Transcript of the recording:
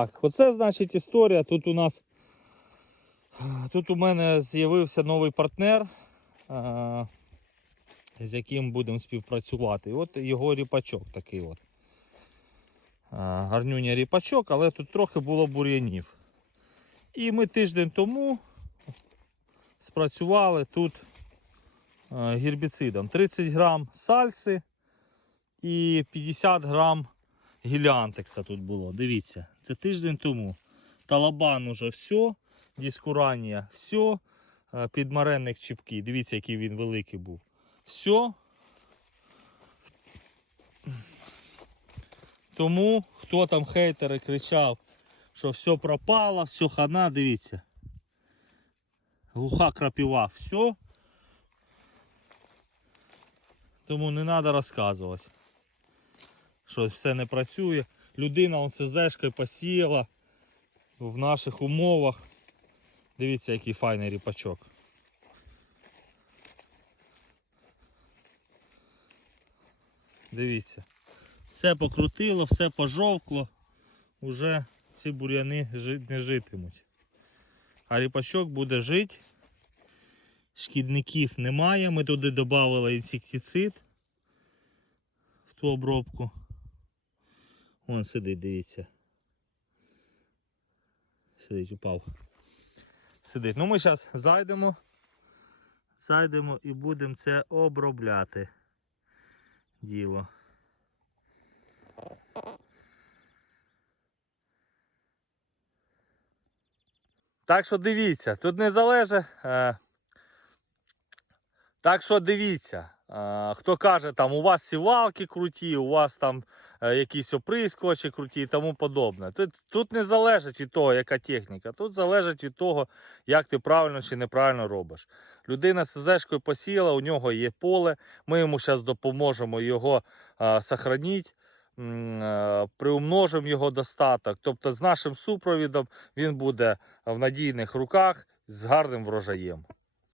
Так, оце значить історія. Тут у нас тут у мене з'явився новий партнер, е, з яким будемо співпрацювати. От його ріпачок такий от. Е, Гарнюня ріпачок, але тут трохи було бур'янів. І ми тиждень тому спрацювали тут е, гербіцидом. 30 грам сальси і 50 грам гіліантекса тут було. Дивіться, це тиждень тому. Талабан уже все, дискуранія все, підмаренник чіпки. Дивіться, який він великий був. Все. Тому, хто там хейтери кричав, що все пропало, все хана, дивіться. Глуха крапіва, все. Тому не треба розказувати що все не працює. Людина он СЗшкою посіяла в наших умовах. Дивіться, який файний ріпачок. Дивіться. Все покрутило, все пожовкло. Уже ці бур'яни не житимуть. А ріпачок буде жити. Шкідників немає. Ми туди додали інсектицид в ту обробку. Вон сидить, дивіться. Сидить, упав. Сидить. Ну ми зараз зайдемо. Зайдемо і будемо це обробляти. Діло. Так що дивіться, тут не залежить. Е... Так що дивіться. Е, Хто каже, там у вас сівалки круті, у вас там е, якісь оприскувачі круті і тому подобне. Тут, тут не залежить від того, яка техніка. Тут залежить від того, як ти правильно чи неправильно робиш. Людина з СЗшкою посіяла, у нього є поле. Ми йому зараз допоможемо його е, сохранити. Приумножимо його достаток. Тобто з нашим супровідом він буде в надійних руках з гарним врожаєм.